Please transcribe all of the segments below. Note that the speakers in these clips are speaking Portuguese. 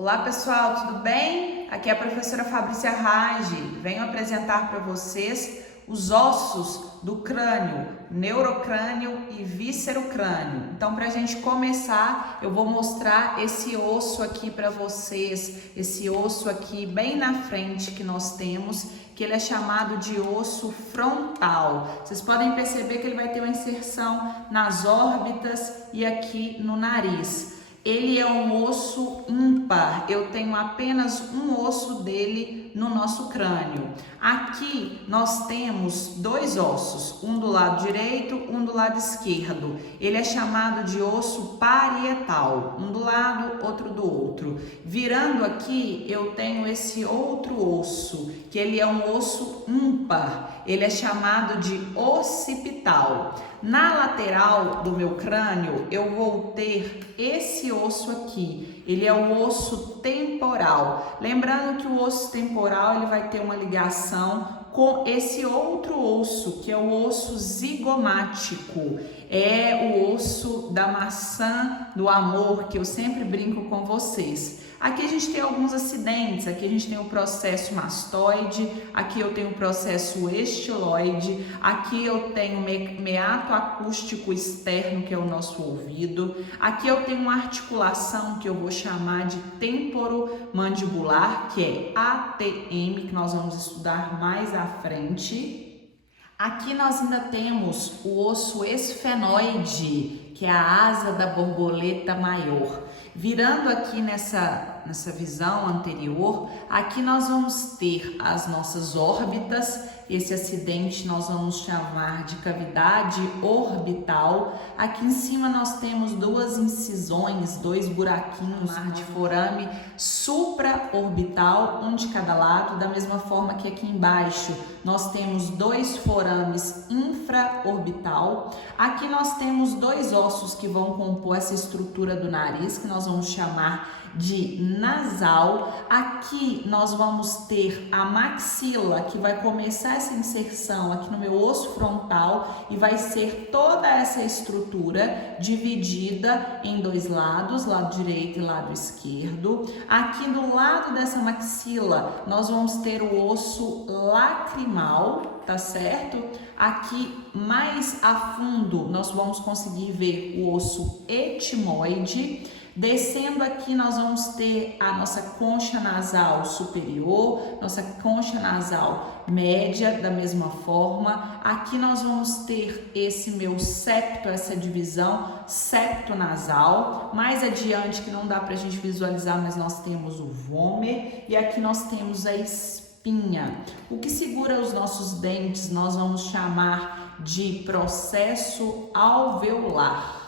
Olá pessoal, tudo bem? Aqui é a professora Fabrícia Rage. Venho apresentar para vocês os ossos do crânio, neurocrânio e víscerocrânio. Então, para a gente começar, eu vou mostrar esse osso aqui para vocês, esse osso aqui bem na frente que nós temos, que ele é chamado de osso frontal. Vocês podem perceber que ele vai ter uma inserção nas órbitas e aqui no nariz. Ele é um osso ímpar, eu tenho apenas um osso dele no nosso crânio. Aqui nós temos dois ossos, um do lado direito, um do lado esquerdo. Ele é chamado de osso parietal, um do lado, outro do outro. Virando aqui, eu tenho esse outro osso, que ele é um osso ímpar, ele é chamado de occipital. Na lateral do meu crânio, eu vou ter esse osso aqui, ele é o osso temporal. Lembrando que o osso temporal ele vai ter uma ligação com esse outro osso, que é o osso zigomático. É o osso da maçã do amor, que eu sempre brinco com vocês. Aqui a gente tem alguns acidentes, aqui a gente tem o processo mastoide, aqui eu tenho o processo estiloide, aqui eu tenho meato acústico externo, que é o nosso ouvido, aqui eu tenho uma articulação que eu vou chamar de temporomandibular, que é ATM, que nós vamos estudar mais à frente. Aqui nós ainda temos o osso esfenoide, que é a asa da borboleta maior. Virando aqui nessa visão anterior, aqui nós vamos ter as nossas órbitas. Esse acidente nós vamos chamar de cavidade orbital. Aqui em cima nós temos duas incisões, dois buraquinhos de forame supraorbital, um de cada lado, da mesma forma que aqui embaixo nós temos dois forames infraorbital. Aqui nós temos dois ossos que vão compor essa estrutura do nariz, que nós vamos chamar de nasal. Aqui nós vamos ter a maxila, que vai começar essa inserção aqui no meu osso frontal e vai ser toda essa estrutura dividida em dois lados, lado direito e lado esquerdo. Aqui do lado dessa maxila nós vamos ter o osso lacrimal, tá certo? Aqui mais a fundo nós vamos conseguir ver o osso etimoide. Descendo aqui nós vamos ter a nossa concha nasal superior, nossa concha nasal média, da mesma forma. Aqui nós vamos ter esse meu septo, essa divisão septo nasal. Mais adiante, que não dá pra gente visualizar, mas nós temos o vômer e aqui nós temos a espinha. O que segura os nossos dentes nós vamos chamar de processo alveolar.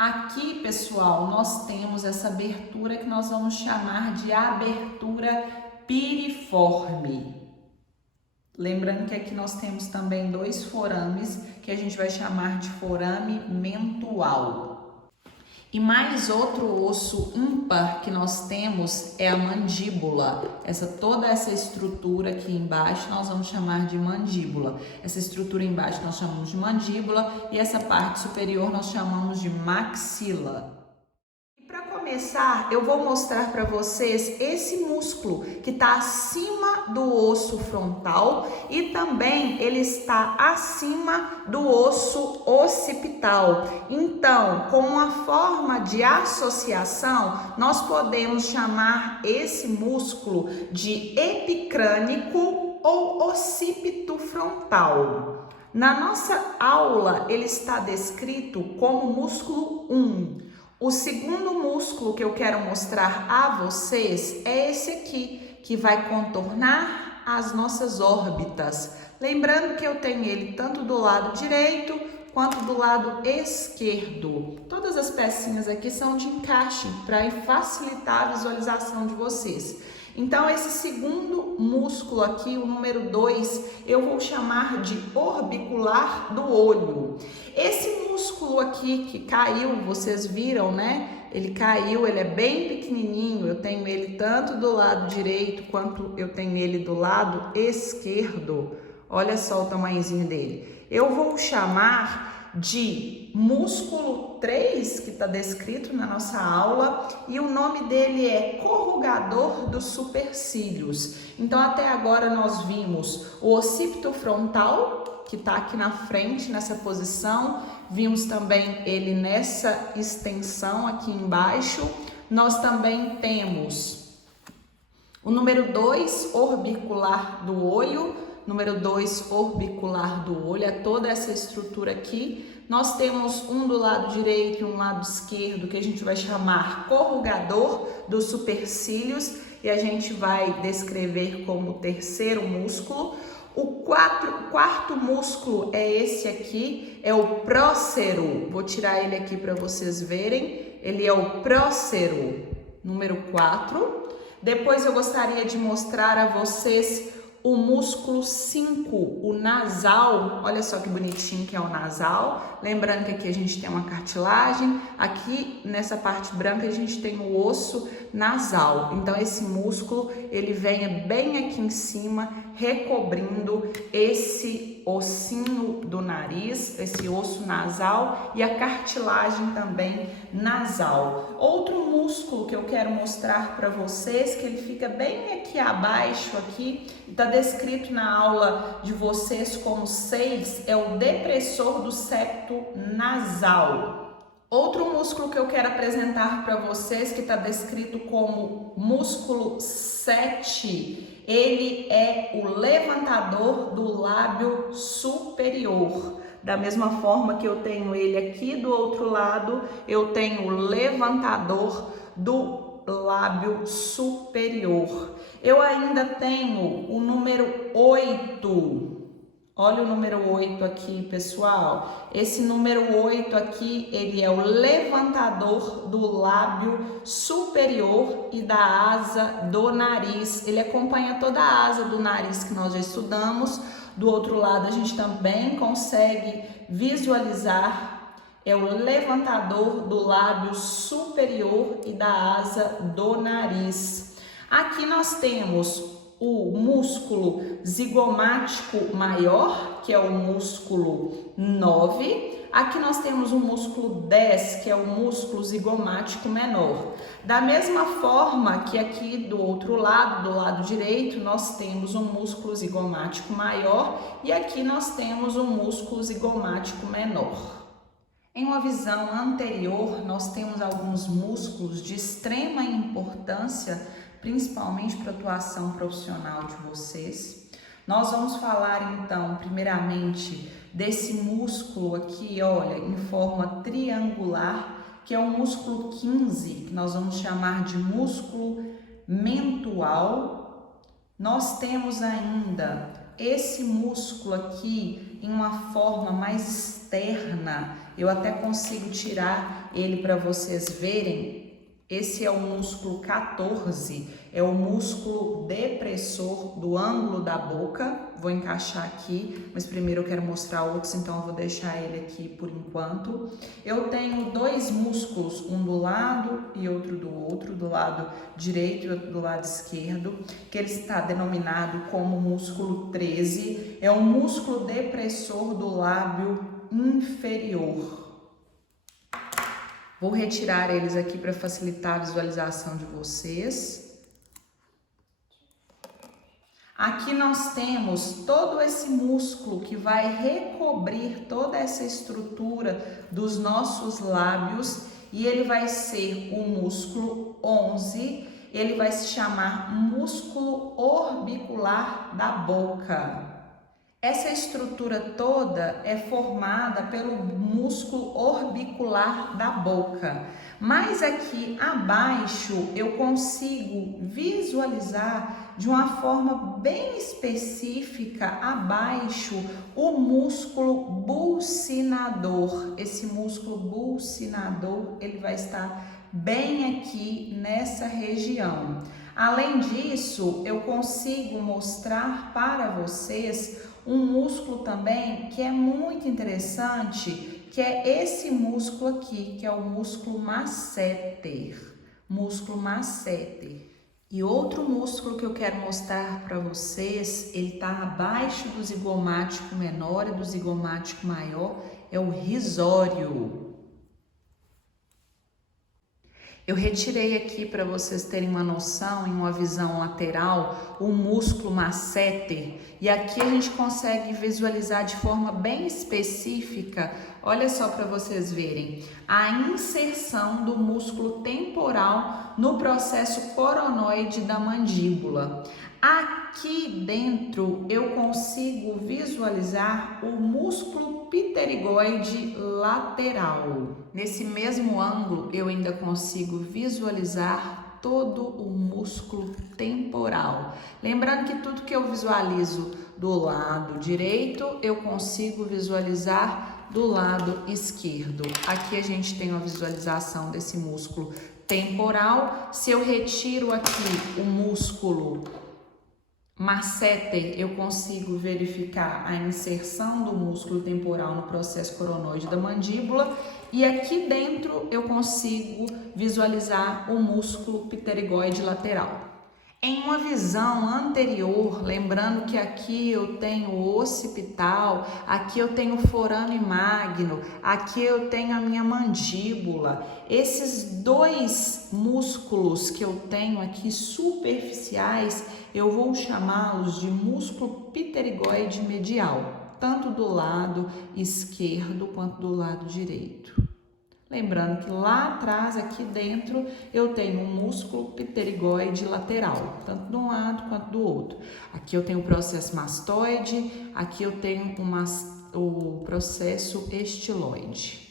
Aqui, pessoal, nós temos essa abertura que nós vamos chamar de abertura piriforme. Lembrando que aqui nós temos também dois forames que a gente vai chamar de forame mentual. E mais outro osso ímpar que nós temos é a mandíbula. Toda essa estrutura aqui embaixo nós vamos chamar de mandíbula. Essa estrutura embaixo nós chamamos de mandíbula e essa parte superior nós chamamos de maxila. Para começar, eu vou mostrar para vocês esse músculo que está acima do osso frontal e também ele está acima do osso occipital. Então, como uma forma de associação, nós podemos chamar esse músculo de epicrânico ou occipito frontal. Na nossa aula, ele está descrito como músculo 1. O segundo músculo que eu quero mostrar a vocês é esse aqui, que vai contornar as nossas órbitas. Lembrando que eu tenho ele tanto do lado direito quanto do lado esquerdo. Todas as pecinhas aqui são de encaixe para facilitar a visualização de vocês. Então, esse segundo músculo aqui, o número 2, eu vou chamar de orbicular do olho. Esse músculo aqui que caiu, vocês viram, né? Ele caiu, ele é bem pequenininho, eu tenho ele tanto do lado direito quanto eu tenho ele do lado esquerdo. Olha só o tamanhozinho dele. Eu vou chamar de músculo 3, que está descrito na nossa aula, e o nome dele é corrugador dos supercílios. Então, até agora nós vimos o occipito frontal, que está aqui na frente, nessa posição. Vimos também ele nessa extensão aqui embaixo. Nós também temos o número 2 orbicular do olho, número 2 orbicular do olho, é toda essa estrutura aqui. Nós temos um do lado direito e um lado esquerdo, que a gente vai chamar corrugador dos supercílios, e a gente vai descrever como o terceiro músculo. O quarto músculo é esse aqui, é o prócero. Vou tirar ele aqui para vocês verem. Ele é o prócero, número 4. Depois eu gostaria de mostrar a vocês o músculo 5, o nasal. Olha só que bonitinho que é o nasal. Lembrando que aqui a gente tem uma cartilagem, aqui nessa parte branca a gente tem o osso nasal. Então esse músculo, ele vem bem aqui em cima, recobrindo esse ossinho do nariz, esse osso nasal, e a cartilagem também nasal. Outro músculo que eu quero mostrar para vocês, que ele fica bem aqui abaixo, aqui, está descrito na aula de vocês como 6, é o depressor do septo nasal. Outro músculo que eu quero apresentar para vocês, que está descrito como músculo 7, ele é o levantador do lábio superior. Da mesma forma que eu tenho ele aqui do outro lado, eu tenho o levantador do lábio superior. Eu ainda tenho o número 8. Olha o número 8 aqui, pessoal. Esse número 8 aqui, ele é o levantador do lábio superior e da asa do nariz. Ele acompanha toda a asa do nariz que nós já estudamos. Do outro lado, a gente também consegue visualizar. É o levantador do lábio superior e da asa do nariz. Aqui nós temos o músculo zigomático maior, que é o músculo 9. Aqui nós temos o músculo 10, que é o músculo zigomático menor. Da mesma forma que aqui do outro lado, do lado direito, nós temos um músculo zigomático maior e aqui nós temos um músculo zigomático menor. Em uma visão anterior, nós temos alguns músculos de extrema importância, principalmente para a atuação profissional de vocês. Nós vamos falar então, primeiramente, desse músculo aqui, olha, em forma triangular, que é o músculo 15, que nós vamos chamar de músculo mentual. Nós temos ainda esse músculo aqui em uma forma mais externa. Eu até consigo tirar ele para vocês verem. Esse é o músculo 14, é o músculo depressor do ângulo da boca. Vou encaixar aqui, mas primeiro eu quero mostrar outros, então eu vou deixar ele aqui por enquanto. Eu tenho dois músculos, um do lado e outro do lado direito e outro do lado esquerdo, que ele está denominado como músculo 13, é o músculo depressor do lábio inferior. Vou retirar eles aqui para facilitar a visualização de vocês. Aqui nós temos todo esse músculo que vai recobrir toda essa estrutura dos nossos lábios e ele vai ser o músculo 11, ele vai se chamar músculo orbicular da boca. Essa estrutura toda é formada pelo músculo orbicular da boca, mas aqui abaixo eu consigo visualizar de uma forma bem específica abaixo o músculo bucinador. Esse músculo bucinador, ele vai estar bem aqui nessa região. Além disso, eu consigo mostrar para vocês um músculo também que é muito interessante, que é esse músculo aqui, que é o músculo masseter. Músculo masseter. E outro músculo que eu quero mostrar para vocês, ele está abaixo do zigomático menor e do zigomático maior, é o risório. Eu retirei aqui para vocês terem uma noção, em uma visão lateral, o músculo masseter. E aqui a gente consegue visualizar de forma bem específica, olha só para vocês verem, a inserção do músculo temporal no processo coronoide da mandíbula. Aqui dentro eu consigo visualizar o músculo pterigoide lateral. Nesse mesmo ângulo eu ainda consigo visualizar todo o músculo temporal. Lembrando que tudo que eu visualizo do lado direito, eu consigo visualizar do lado esquerdo. Aqui a gente tem uma visualização desse músculo temporal. Se eu retiro aqui o músculo masseter, eu consigo verificar a inserção do músculo temporal no processo coronoide da mandíbula, e aqui dentro eu consigo visualizar o músculo pterigoide lateral. Em uma visão anterior, lembrando que aqui eu tenho o occipital, aqui eu tenho o forame magno, aqui eu tenho a minha mandíbula. Esses dois músculos que eu tenho aqui superficiais, eu vou chamá-los de músculo pterigoide medial, tanto do lado esquerdo quanto do lado direito. Lembrando que lá atrás, aqui dentro, eu tenho um músculo pterigoide lateral, tanto de um lado quanto do outro. Aqui eu tenho o processo mastoide, aqui eu tenho o processo estiloide.